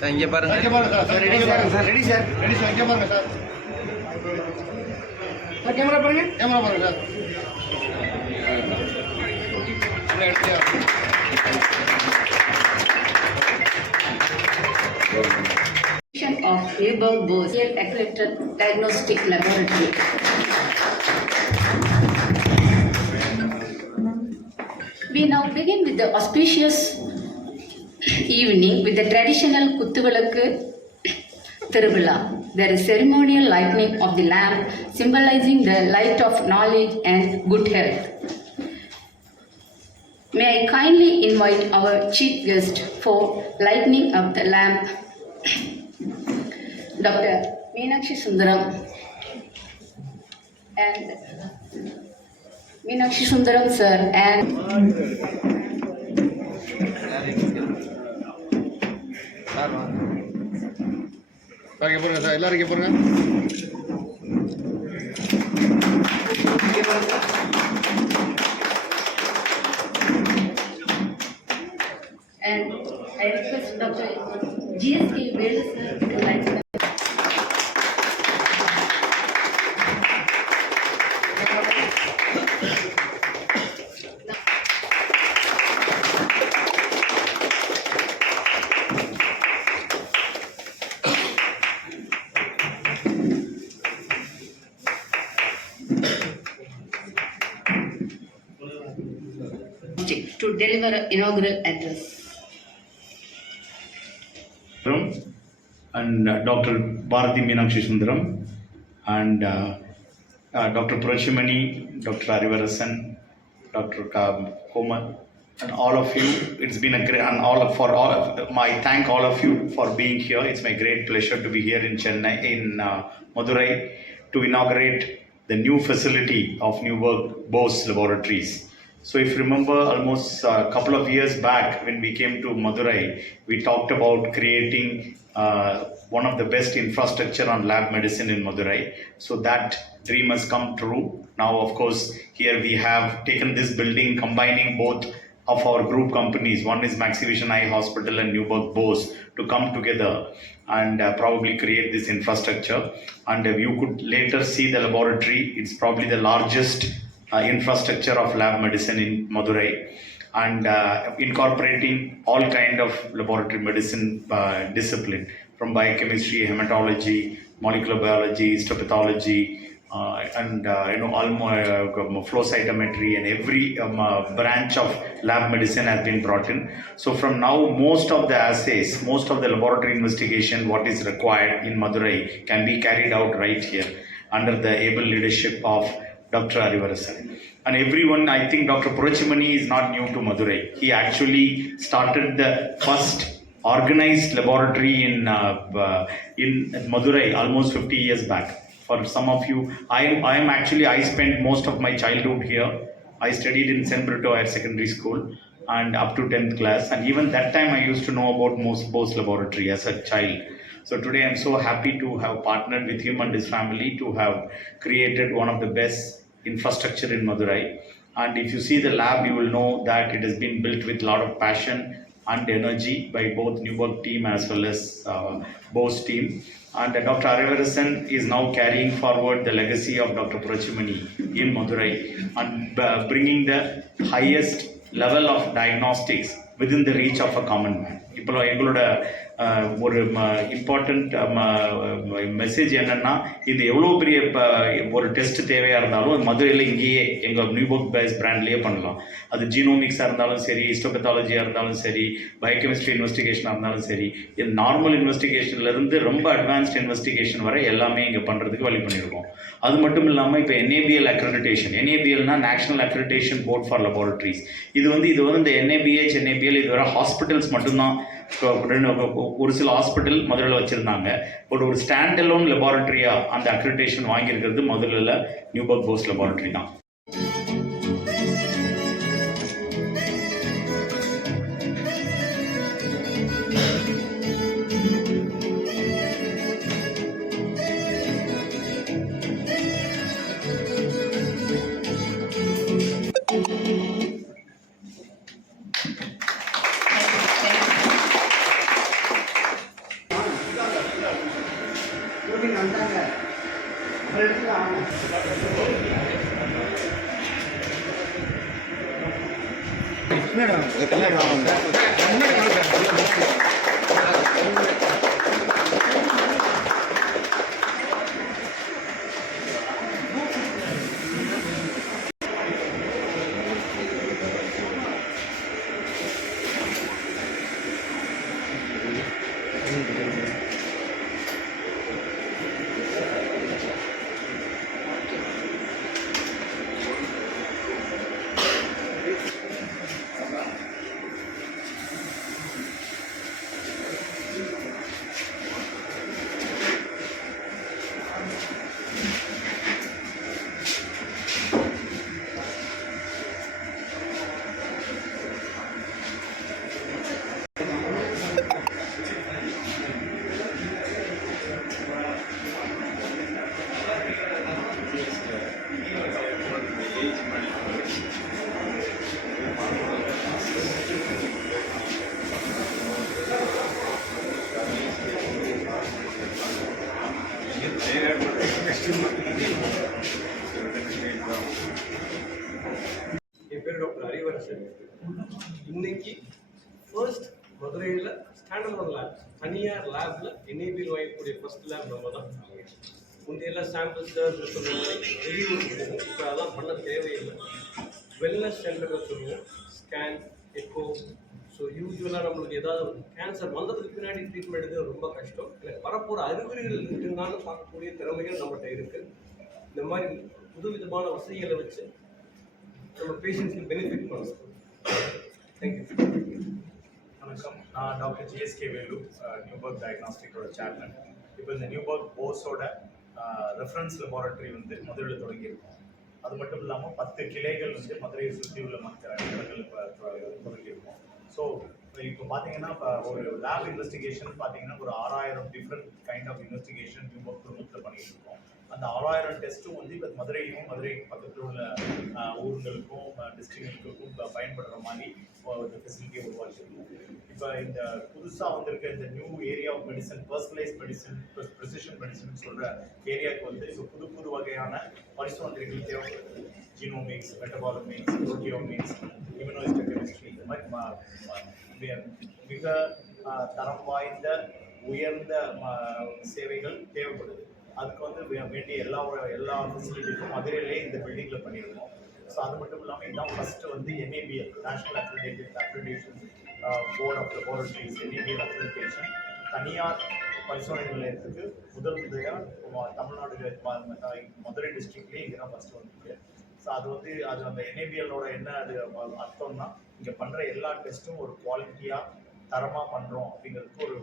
சார் இங்கே பாருங்க. Sir ready sir. Sir ready sir. Ready sir. இங்கே பாருங்க சார். சார் கேமரா பாருங்க. கேமரா பாருங்க sir. Of Heidelberg Accredited Diagnostic Laboratory. We now begin with the auspicious evening with the traditional Kuttuvalakku Thiruvilla. There is ceremonial lighting of the lamp symbolizing the light of knowledge and good health. May I kindly invite our chief guest for lighting up the lamp, Dr. Meenakshi Sundaram and Meenakshi Sundaram sir and sir இங்கே பாருங்க சார். எல்லாரும் இங்கே பாருங்க. and I request Dr. GSK Velu sir to light the to deliver an inaugural address. And Dr. Bharati Meenakshi Sundaram and Dr. Purashimani, Dr. Arivarasan, Dr. Komal, and all of you. It's been a great, and I thank all of you for being here. It's my great pleasure to be here in Chennai, in Madurai, to inaugurate the new facility of New Bose Laboratories. So if you remember, almost a couple of years back when we came to Madurai, we talked about creating one of the best infrastructure on lab medicine in Madurai. So that dream has come true. Now, of course, here we have taken this building, combining both of our group companies. One is Maxivision Eye Hospital and Newburgh Bose to come together and probably create this infrastructure. And you could later see the laboratory. It's probably the largest infrastructure of lab medicine in Madurai, and incorporating all kind of laboratory medicine discipline, from biochemistry, hematology, molecular biology, histopathology, and flow cytometry, and every branch of lab medicine has been brought in. So from now, most of the assays, most of the laboratory investigation, what is required in Madurai, can be carried out right here under the able leadership of Dr. Arivarasan. And everyone, I think Dr. Purachimani is not new to Madurai. He actually started the first organized laboratory in Madurai almost 50 years back. For some of you, I spent most of my childhood here. I studied in St. Brito Higher Secondary School and up to 10th class. And even that time I used to know about Bose Laboratory as a child. So today I'm so happy to have partnered with him and his family to have created one of the best infrastructure in Madurai. And if you see the lab, you will know that it has been built with a lot of passion and energy by both Newburgh team as well as Bose team. And Dr. Arivarasan is now carrying forward the legacy of Dr. Purachimani in Madurai and bringing the highest level of diagnostics within the reach of a common man. இப்போ எங்களோட ஒரு important message என்னென்னா, இது எவ்வளோ பெரிய ஒரு டெஸ்ட் தேவையாக இருந்தாலும் மதுரையில் இங்கேயே எங்கள் நியூபர்க் பேஸ் பிராண்ட்லேயே பண்ணலாம். அது ஜீனோமிக்ஸாக இருந்தாலும் சரி, ஹிஸ்டோபத்தாலஜியாக இருந்தாலும் சரி, பயோகெமிஸ்ட்ரி இன்வெஸ்டிகேஷனாக இருந்தாலும் சரி, இது நார்மல் இன்வெஸ்டிகேஷன்லேருந்து ரொம்ப அட்வான்ஸ்ட் இன்வெஸ்டிகேஷன் வரை எல்லாமே இங்கே பண்ணுறதுக்கு வழி பண்ணியிருக்கோம். அது மட்டும் இல்லாமல் இப்போ NABL அக்ரெடிட்டேஷன், NABLனா national accreditation board for laboratories. இது வந்து இந்த NABH NABL இதுவரை ஹாஸ்பிட்டல்ஸ் மட்டும்தான், ஒரு சில ஹாஸ்பிட்டல் மதுரையில் வச்சுருந்தாங்க. பட் ஒரு ஸ்டாண்ட் அலோன் லெபார்டரியாக அந்த அக்ரெடிட்டேஷன் வாங்கியிருக்கிறது முதல்ல நியூபர்க் போஸ் லெபார்டரி தான். என் பேர் டாக்டர் அறிவரசன். இன்னைக்கு ஃபர்ஸ்ட் மதுரையில் ஸ்டாண்டர்ட் லேப், தனியார் லேபில் NABL வாங்கக்கூடிய ஃபர்ஸ்ட் லேப் நம்ம தான். முந்தையெல்லாம் சாம்பிள்ஸ் சொன்ன மாதிரி வெளியூருக்கு போகும், இப்போ அதெல்லாம் பண்ண தேவையில்லை. வெல்னஸ் சென்டர்கள் சொல்லுவோம், ஸ்கேன், எக்கோ. ஸோ யூஸ்வலாக நம்மளுக்கு ஏதாவது கேன்சர் வந்ததுக்கு பின்னாடி ட்ரீட்மெண்ட் எடுக்கிறது ரொம்ப கஷ்டம். எனக்கு வரப்போகிற அறிகுறிகள் இருக்குனாலும் பார்க்கக்கூடிய திறமைகள் நம்மகிட்ட இருக்குது. இந்த மாதிரி புதுவிதமான வசதிகளை வச்சு நம்ம பேஷண்ட்ஸ்க்கு பெனிஃபிட் பண்ணலாம். தேங்க்யூ. வணக்கம், நான் டாக்டர் GSK வேலு, நியூபர்க் டயக்னாஸ்டிக்கோட சேர்மன். இப்போ இந்த நியூபர்க் போஸோட ரெஃபரன்ஸ் லெபார்டரி வந்து மதுரையில் தொடங்கியிருக்கோம். அது மட்டும் இல்லாமல் 10 கிளைகள் வந்து மதுரையை சுற்றி உள்ள மற்ற இடங்களுக்கு தொடங்கியிருக்கோம். ஸோ இப்போ பார்த்தீங்கன்னா ஒரு லேப் இன்வெஸ்டிகேஷன் பார்த்தீங்கன்னா ஒரு 6000 different kind of investigation Neuberg குடும்பத்தில் பண்ணிட்டு இருக்கோம். அந்த 6000 டெஸ்ட்டும் வந்து இப்போ மதுரைக்கும் மதுரை பக்கத்தில் உள்ள ஊர்களுக்கும் டிஸ்ட்ரிக்ட்டுக்கும் பயன்படுற மாதிரி இந்த ஃபெசிலிட்டியை உருவாக்கியிருக்கோம். இப்போ இந்த புதுசாக வந்திருக்க இந்த new area of medicine, personalise medicine, precision medicine சொல்கிற ஏரியாவுக்கு வந்து இப்போ புது வகையான பரிசோதனைகள் தேவைப்படுது. ஜீனோமிக்ஸ், மெட்டபாலமிக்ஸ், ப்ரோட்டியோமிக்ஸ், இம்யூனோஹிஸ்டோகெமிஸ்ட்ரி, இந்த மாதிரி மிக தரம் வாய்ந்த உயர்ந்த சேவைகள் தேவைப்படுது. அதுக்கு வந்து வேண்டிய எல்லா ஃபெசிலிட்டிஸும் மதுரையிலே இந்த பில்டிங்கில் பண்ணியிருக்கோம். ஸோ அது மட்டும் இல்லாமல் இதுதான் ஃபஸ்ட்டு வந்து NABL, national accreditation board of laboratories, NABL accreditation தனியார் பரிசோதனை நிலையத்துக்கு முறையாக தமிழ்நாடு மதுரை டிஸ்ட்ரிக்ட்லேயே இங்கே தான் ஃபஸ்ட்டு வந்துருக்கு. ஸோ அது அந்த NABLோட என்ன அது அர்த்தம்னா, இங்கே பண்ணுற எல்லா டெஸ்ட்டும் ஒரு குவாலிட்டியாக தரமாக பண்ணுறோம் அப்படிங்கிறதுக்கு ஒரு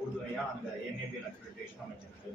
உறுதுணையாக அந்த NABL அக்ரிடேஷன் அமைச்சிருக்கு.